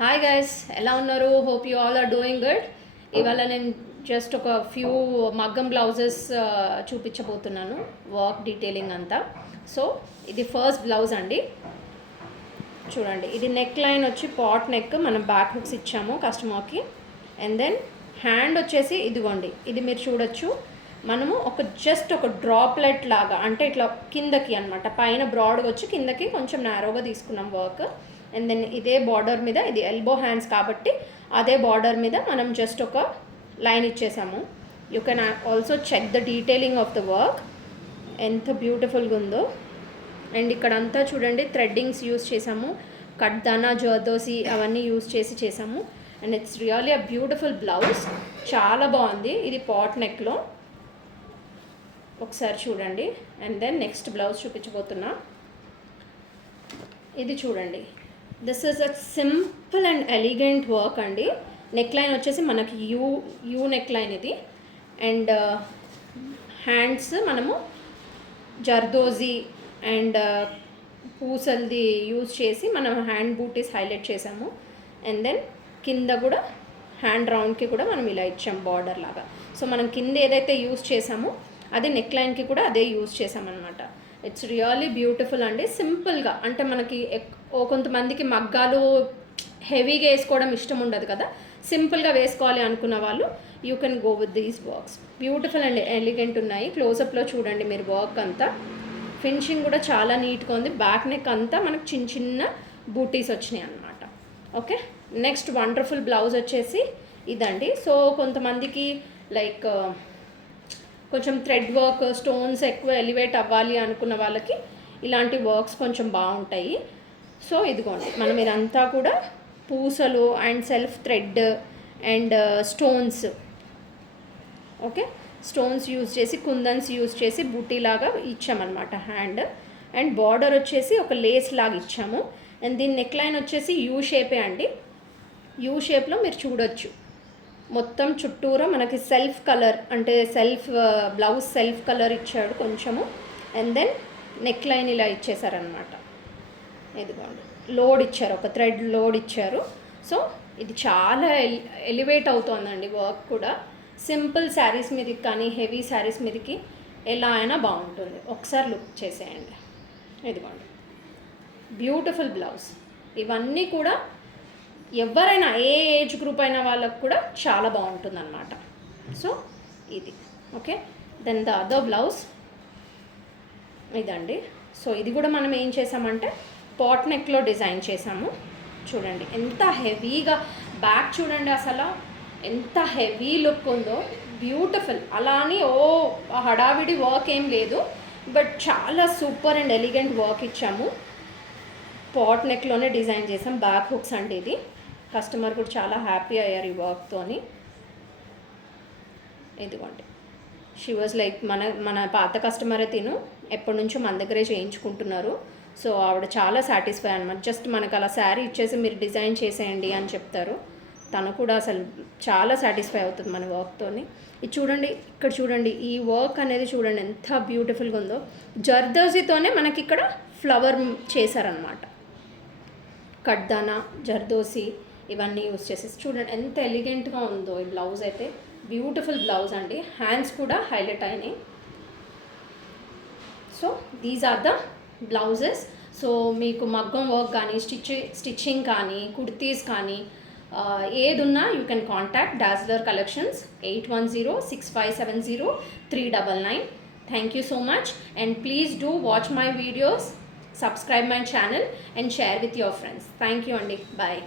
Hi guys, ఎలా ఉన్నారు? Hope you all are doing good. ఇవాళ నేను జస్ట్ ఒక ఫ్యూ మగ్గం బ్లౌజెస్ చూపించబోతున్నాను, వర్క్ డీటెయిలింగ్ అంతా. సో ఇది ఫస్ట్ బ్లౌజ్ అండి. చూడండి, ఇది నెక్ లైన్ వచ్చి పాట్ నెక్, మనం బ్యాక్ హుక్స్ ఇచ్చాము కస్టమర్కి. అండ్ దెన్ హ్యాండ్ వచ్చేసి ఇదిగోండి, ఇది మీరు చూడొచ్చు. మనము జస్ట్ ఒక డ్రాప్లెట్ లాగా, అంటే ఇట్లా కిందకి అనమాట, పైన బ్రాడ్గా వచ్చి కిందకి కొంచెం నారోగా తీసుకున్నాం వర్క్. అండ్ దెన్ ఇదే బార్డర్ మీద, ఇది ఎల్బో హ్యాండ్స్ కాబట్టి అదే బార్డర్ మీద మనం జస్ట్ ఒక లైన్ ఇచ్చేసాము. You can also check the detailing of the work, ఎంత బ్యూటిఫుల్గా ఉందో. అండ్ ఇక్కడంతా చూడండి, థ్రెడ్డింగ్స్ యూస్ చేసాము, కట్దానా, జర్దోసి అవన్నీ యూస్ చేసాము. And it's really a beautiful blouse, చాలా బాగుంది. ఇది పాట్ నెక్లో, ఒకసారి చూడండి. అండ్ దెన్ నెక్స్ట్ బ్లౌజ్ చూపించబోతున్నా. ఇది చూడండి, this is a simple and elegant work అండి. నెక్ లైన్ వచ్చేసి మనకి యూ నెక్ లైన్ ఇది. అండ్ హ్యాండ్స్ మనము జర్దోజీ అండ్ పూసల్ది యూజ్ చేసి మనం హ్యాండ్ బూటీస్ హైలైట్ చేసాము. అండ్ దెన్ కింద కూడా హ్యాండ్ రౌండ్కి కూడా మనం ఇలా ఇచ్చాం బార్డర్ లాగా. సో మనం కింద ఏదైతే యూజ్ చేసామో అదే నెక్ లైన్కి కూడా అదే యూజ్ చేసామన్నమాట. ఇట్స్ రియల్లీ బ్యూటిఫుల్ అండి. సింపుల్గా, అంటే మనకి కొంతమందికి మగ్గాలు హెవీగా వేసుకోవడం ఇష్టం ఉండదు కదా, సింపుల్గా వేసుకోవాలి అనుకున్న వాళ్ళు you can go with these works. Beautiful and elegant ఉన్నాయి. క్లోజప్లో చూడండి మీరు, వర్క్ అంతా ఫినిషింగ్ కూడా చాలా నీట్గా ఉంది. బ్యాక్ నెక్ అంతా మనకు చిన్న చిన్న బూటీస్ వచ్చినాయి అన్నమాట. ఓకే, నెక్స్ట్ వండర్ఫుల్ బ్లౌజ్ వచ్చేసి ఇదండి. సో కొంతమందికి లైక్ కొంచెం థ్రెడ్ వర్క్, స్టోన్స్ ఎక్కువ ఎలివేట్ అవ్వాలి అనుకున్న వాళ్ళకి ఇలాంటి వర్క్స్ కొంచెం బాగుంటాయి. సో ఇదిగోండి, మనం ఇదంతా కూడా పూసలు and self thread and stones, okay, stones use చేసి, కుందన్స్ యూజ్ చేసి బూటీలాగా ఇచ్చామన్నమాట హ్యాండ్. అండ్ బార్డర్ వచ్చేసి ఒక లేస్ లాగా ఇచ్చాము. అండ్ దీని నెక్ లైన్ వచ్చేసి యూ షేపే అండి. యూ షేప్లో మీరు చూడొచ్చు, మొత్తం చుట్టూరా మనకి సెల్ఫ్ కలర్, అంటే బ్లౌజ్ సెల్ఫ్ కలర్ ఇచ్చాడు కొంచెము. అండ్ దెన్ నెక్ లైన్ ఇలా ఇచ్చేసారనమాట. ఇదిగోండి, లోడ్ ఇచ్చారు, ఒక థ్రెడ్ లోడ్ ఇచ్చారు. సో ఇది చాలా ఎలివేట్ అవుతుందండి వర్క్ కూడా. సింపుల్ శారీస్ మీదకి కానీ హెవీ శారీస్ మీదకి ఎలా అయినా బాగుంటుంది. ఒకసారి లుక్ చేసేయండి. ఇదిగోండి, బ్యూటిఫుల్ బ్లౌజ్. ఇవన్నీ కూడా ఎవరైనా, ఏ ఏజ్ గ్రూప్ అయిన వాళ్ళకు కూడా చాలా బాగుంటుంది అన్నమాట. సో ఇది okay. Then the other blouse ఇదండి. సో ఇది కూడా మనం ఏం చేసామంటే పాట్ నెక్లో డిజైన్ చేసాము. చూడండి ఎంత హెవీగా, బ్యాక్ చూడండి అసలు ఎంత హెవీ లుక్ ఉందో, బ్యూటిఫుల్. అలా అని హడావిడి వర్క్ ఏం లేదు, బట్ చాలా సూపర్ అండ్ ఎలిగెంట్ వర్క్ ఇచ్చాము. పాట్ నెక్లోనే డిజైన్ చేసాం. బ్యాక్ హుక్స్ అండి ఇది. కస్టమర్ కూడా చాలా హ్యాపీ అయ్యారు ఈ వర్క్తోని. ఇదిగోండి, షీ వాజ్ లైక్ మన పాత కస్టమరే, తిను ఎప్పటి నుంచో మన దగ్గరే చేయించుకుంటున్నారు. సో ఆవిడ చాలా సాటిస్ఫై అనమాట. జస్ట్ మనకు అలా శారీ ఇచ్చేసి మీరు డిజైన్ చేసేయండి అని చెప్తారు. తను కూడా అసలు చాలా సాటిస్ఫై అవుతుంది మన వర్క్తోని. ఇది చూడండి, ఇక్కడ చూడండి, ఈ వర్క్ అనేది చూడండి ఎంత బ్యూటిఫుల్గా ఉందో. జర్దోజీతోనే మనకి ఇక్కడ ఫ్లవర్ చేశారనమాట. కట్దానా, జర్దోసి ఇవన్నీ యూస్ చేసేసి చూడండి ఎంత ఎలిగెంట్గా ఉందో ఈ బ్లౌజ్ అయితే. బ్యూటిఫుల్ బ్లౌజ్ అండి. హ్యాండ్స్ కూడా హైలైట్ అయినాయి. So these are the blouses. So మీకు మగ్గం వర్క్ కానీ, స్టిచ్చింగ్ కానీ, కుర్తీస్ కానీ ఏది ఉన్నా you can contact dazzler collections 8106570399. Thank you so much, and please do watch my videos, subscribe my channel and share with your friends. Thank you, Andy. Bye.